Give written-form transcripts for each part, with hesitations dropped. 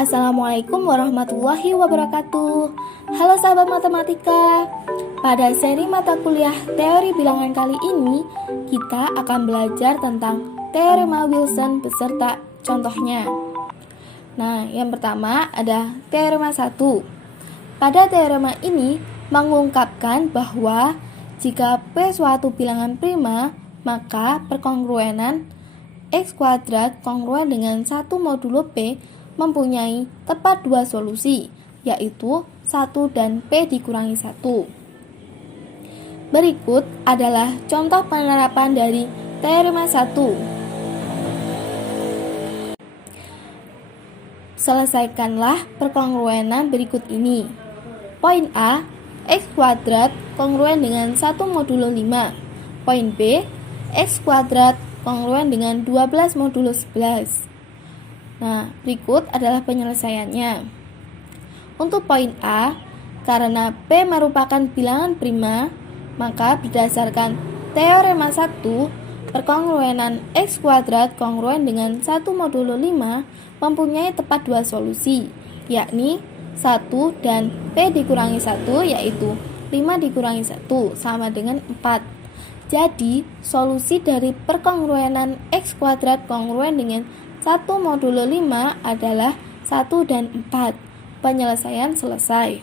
Assalamualaikum warahmatullahi wabarakatuh. Halo sahabat matematika. Pada seri mata kuliah teori bilangan kali ini, kita akan belajar tentang teorema Wilson beserta contohnya. Nah, yang pertama ada teorema 1. Pada teorema ini mengungkapkan bahwa jika P suatu bilangan prima, maka perkongruenan X kuadrat kongruen dengan 1 modulo P mempunyai tepat dua solusi, yaitu 1 dan P dikurangi 1. Berikut adalah contoh penerapan dari teorema 1. Selesaikanlah perkongruenan berikut ini. Poin A, X kuadrat kongruen dengan 1 modulo 5. Poin B, X kuadrat kongruen dengan 12 modulo 11. Nah, berikut adalah penyelesaiannya. Untuk poin A, karena P merupakan bilangan prima, maka berdasarkan teorema 1, perkongruenan X kuadrat kongruen dengan 1 modulo 5 mempunyai tepat dua solusi, yakni 1 dan P dikurangi 1, yaitu 5 dikurangi 1 sama dengan 4. Jadi, solusi dari perkongruenan X kuadrat kongruen dengan 1 modulo 5 adalah 1 dan 4. Penyelesaian selesai.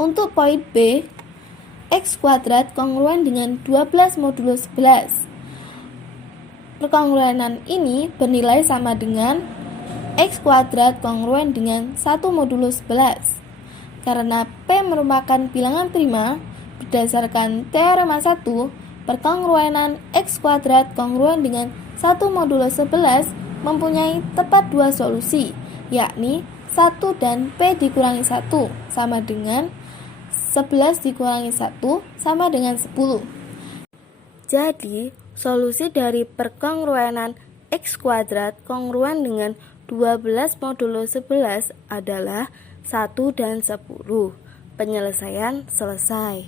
Untuk poin B, X kuadrat kongruen dengan 12 modulo 11. Perkongruenan ini bernilai sama dengan X kuadrat kongruen dengan 1 modulo 11. Karena P merupakan bilangan prima, berdasarkan teorema 1, perkongruenan X kuadrat kongruen dengan 1 modulo 11 mempunyai tepat dua solusi, yakni 1 dan P dikurangi 1 sama dengan 11 dikurangi 1 sama dengan 10. Jadi, solusi dari perkongruenan X kuadrat kongruen dengan 12 modulo 11 adalah 1 dan 10. Penyelesaian selesai.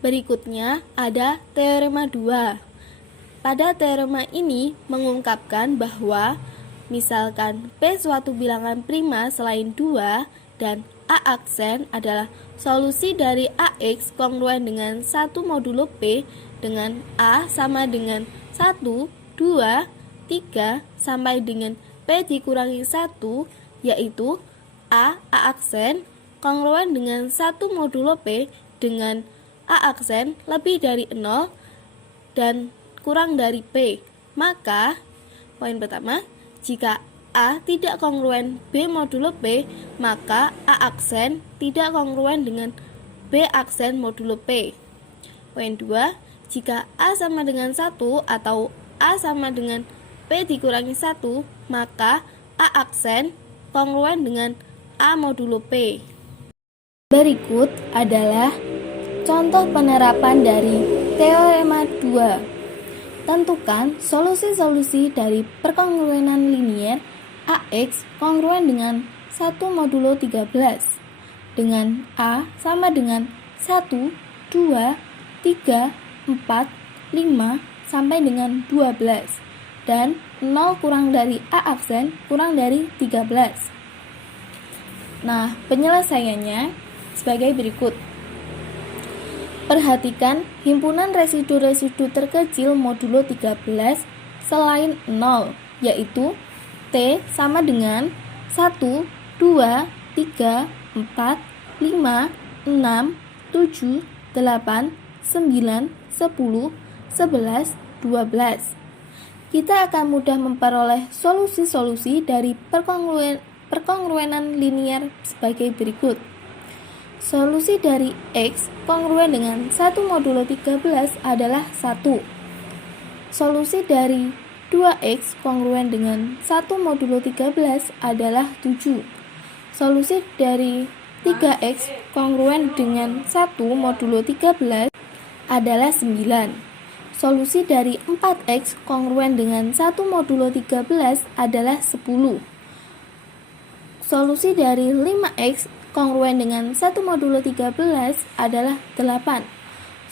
Berikutnya ada teorema 2. Pada teorema ini mengungkapkan bahwa misalkan P suatu bilangan prima selain 2 dan A aksen adalah solusi dari AX kongruen dengan 1 modulo P dengan A sama dengan 1, 2, 3 sampai dengan P dikurangi 1, yaitu A aksen kongruen dengan 1 modulo P dengan A aksen lebih dari 0 dan kurang dari P. Maka, poin pertama, jika A tidak kongruen B modulo P, maka A aksen tidak kongruen dengan B aksen modulo P. Poin 2, jika A sama dengan 1 atau A sama dengan P dikurangi 1, maka A aksen kongruen dengan A modulo P. Berikut adalah contoh penerapan dari teorema 2. Tentukan solusi-solusi dari perkongruenan linier AX kongruen dengan 1 modulo 13 dengan A sama dengan 1, 2, 3, 4, 5 sampai dengan 12 dan 0 kurang dari A aksen kurang dari 13. Nah, penyelesaiannya sebagai berikut. Perhatikan himpunan residu-residu terkecil modulo 13 selain 0, yaitu T sama dengan 1, 2, 3, 4, 5, 6, 7, 8, 9, 10, 11, 12. Kita akan mudah memperoleh solusi-solusi dari perkongruenan linier sebagai berikut. Solusi dari X kongruen dengan 1 modulo 13 adalah 1. Solusi dari 2X kongruen dengan 1 modulo 13 adalah 7. Solusi dari 3X kongruen dengan 1 modulo 13 adalah 9. Solusi dari 4X kongruen dengan 1 modulo 13 adalah 10. Solusi dari 5X kongruen dengan 1 modulo 13 adalah 8.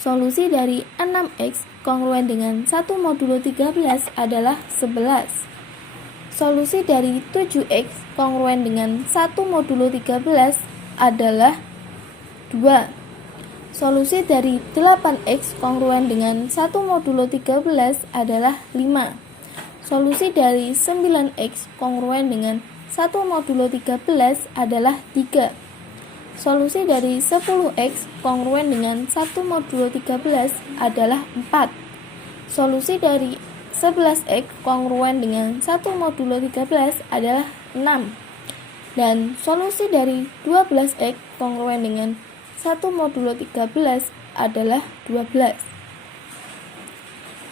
Solusi dari 6X kongruen dengan 1 modulo 13 adalah 11. solusi dari 7x kongruen dengan 1 modulo 13 adalah 2. Solusi dari 8x kongruen dengan 1 modulo 13 adalah 5. Solusi dari 9x kongruen dengan 1 modulo 13 adalah 3. Solusi dari 10x kongruen dengan 1 modulo 13 adalah 4. Solusi dari 11x kongruen dengan 1 modulo 13 adalah 6. Dan solusi dari 12x kongruen dengan 1 modulo 13 adalah 12.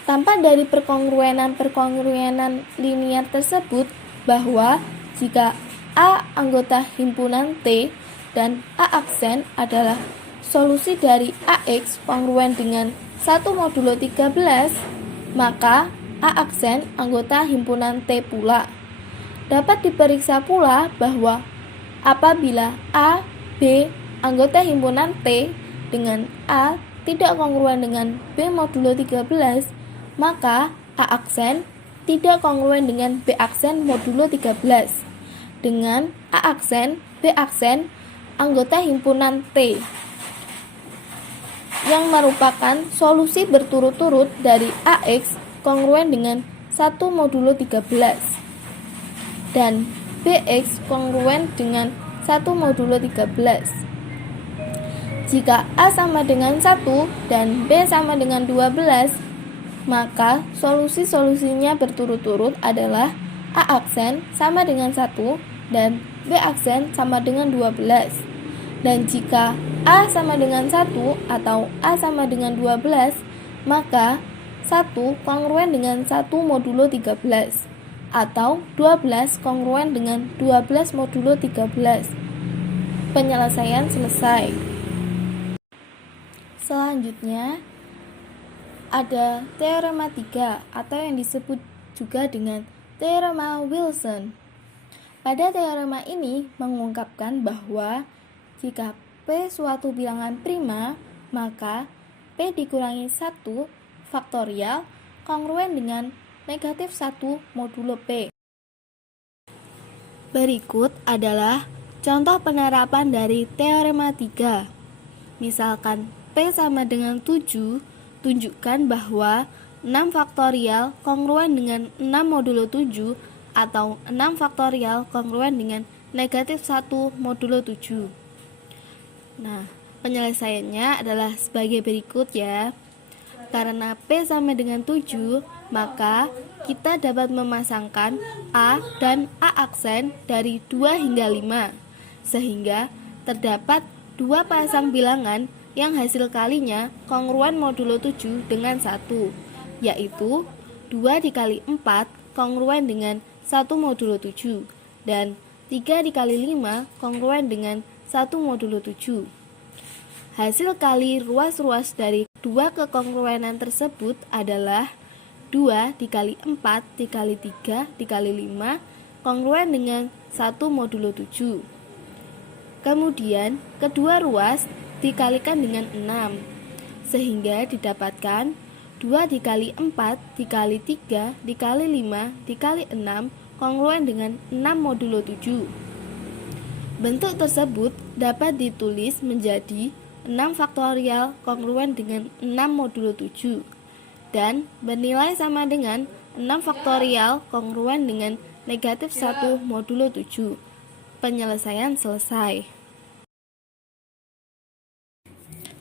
Tampak dari perkongruenan linier tersebut bahwa jika A anggota himpunan T dan A aksen adalah solusi dari AX kongruen dengan 1 modulo 13, maka A aksen anggota himpunan T pula. Dapat diperiksa pula bahwa apabila A, B anggota himpunan T dengan A tidak kongruen dengan B modulo 13, maka A aksen tidak kongruen dengan B aksen modulo 13. Dengan A aksen, B aksen anggota himpunan T yang merupakan solusi berturut-turut dari AX kongruen dengan 1 modulo 13 dan BX kongruen dengan 1 modulo 13. Jika A sama dengan 1 dan B sama dengan 12, maka solusi-solusinya berturut-turut adalah A aksen sama dengan 1 dan B aksen sama dengan 12. Dan jika A sama dengan 1 atau A sama dengan 12, maka 1 kongruen dengan 1 modulo 13 atau 12 kongruen dengan 12 modulo 13. Penyelesaian selesai. Selanjutnya ada teorema 3 atau yang disebut juga dengan teorema Wilson. Pada teorema ini mengungkapkan bahwa jika P suatu bilangan prima, maka P dikurangi 1 faktorial kongruen dengan negatif 1 modulo P. Berikut adalah contoh penerapan dari teorema 3. Misalkan P sama dengan 7, tunjukkan bahwa 6 faktorial kongruen dengan 6 modulo 7 atau 6 faktorial kongruen dengan negatif 1 modulo 7. Nah, penyelesaiannya adalah sebagai berikut ya. Karena P sama dengan 7, maka kita dapat memasangkan A dan A aksen dari 2 hingga 5, sehingga terdapat 2 pasang bilangan yang hasil kalinya kongruen modulo 7 dengan 1, yaitu 2 dikali 4 kongruen dengan 1 modulo 7 dan 3 dikali 5 kongruen dengan 1 modulo 7. Hasil kali ruas-ruas dari 2 kekongruenan tersebut adalah 2 dikali 4 dikali 3 dikali 5 kongruen dengan 1 modulo 7. Kemudian kedua ruas dikalikan dengan 6, sehingga didapatkan 2 dikali 4 dikali 3 dikali 5 dikali 6 kongruen dengan 6 modulo 7. Bentuk tersebut dapat ditulis menjadi 6 faktorial kongruen dengan 6 modulo 7 dan bernilai sama dengan 6 faktorial kongruen dengan negatif 1 modulo 7. Penyelesaian selesai.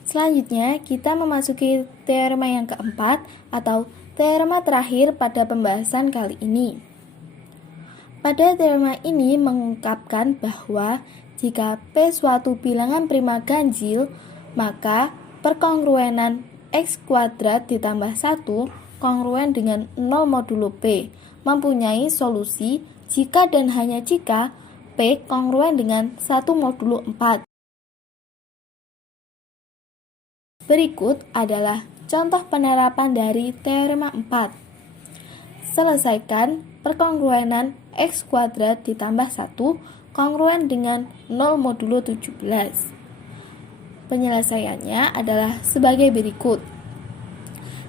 Selanjutnya, kita memasuki teorema yang keempat atau teorema terakhir pada pembahasan kali ini. Pada teorema ini mengungkapkan bahwa jika P suatu bilangan prima ganjil, maka perkongruenan X kuadrat ditambah 1 kongruen dengan 0 modulo P mempunyai solusi jika dan hanya jika P kongruen dengan 1 modulo 4. Berikut adalah contoh penerapan dari teorema 4. Selesaikan perkongruenan X kuadrat ditambah 1 kongruen dengan 0 modulo 17. Penyelesaiannya adalah sebagai berikut.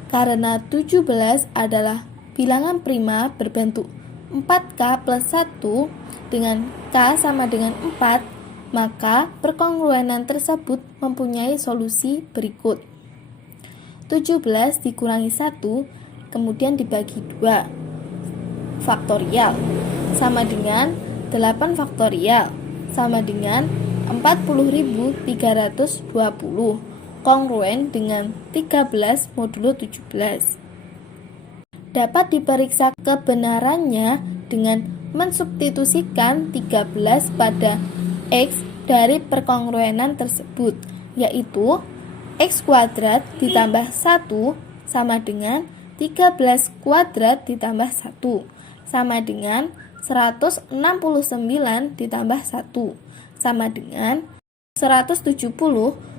Karena 17 adalah bilangan prima berbentuk 4K plus 1 dengan K sama dengan 4, maka perkongruenan tersebut mempunyai solusi berikut. 17 dikurangi 1, kemudian dibagi 2 faktorial, sama dengan 8 faktorial, sama dengan 40.320, kongruen dengan 13 modulo 17. Dapat diperiksa kebenarannya dengan mensubstitusikan 13 pada X dari perkongruenan tersebut, yaitu X kuadrat ditambah 1 sama dengan 13 kuadrat ditambah 1 sama dengan 169 ditambah 1 sama dengan 170,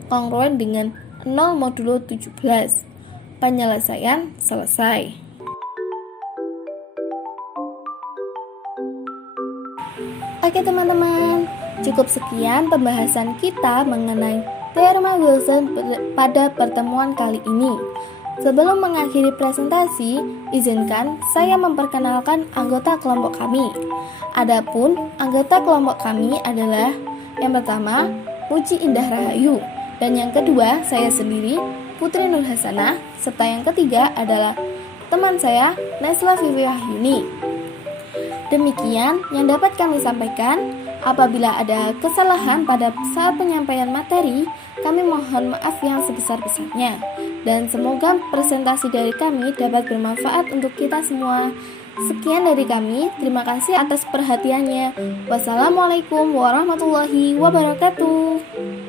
kongruen dengan 0 modulo 17. Penyelesaian selesai. Oke teman-teman, cukup sekian pembahasan kita mengenai teorema Wilson pada pertemuan kali ini. Sebelum mengakhiri presentasi, izinkan saya memperkenalkan anggota kelompok kami. Adapun anggota kelompok kami adalah yang pertama, Puji Indah Rahayu, dan yang kedua, saya sendiri, Putri Nur Hasanah, serta yang ketiga adalah teman saya, Nesla Vivi Wahyuni. Demikian yang dapat kami sampaikan. Apabila ada kesalahan pada saat penyampaian materi, kami mohon maaf yang sebesar-besarnya. Dan semoga presentasi dari kami dapat bermanfaat untuk kita semua. Sekian dari kami, terima kasih atas perhatiannya. Wassalamualaikum warahmatullahi wabarakatuh.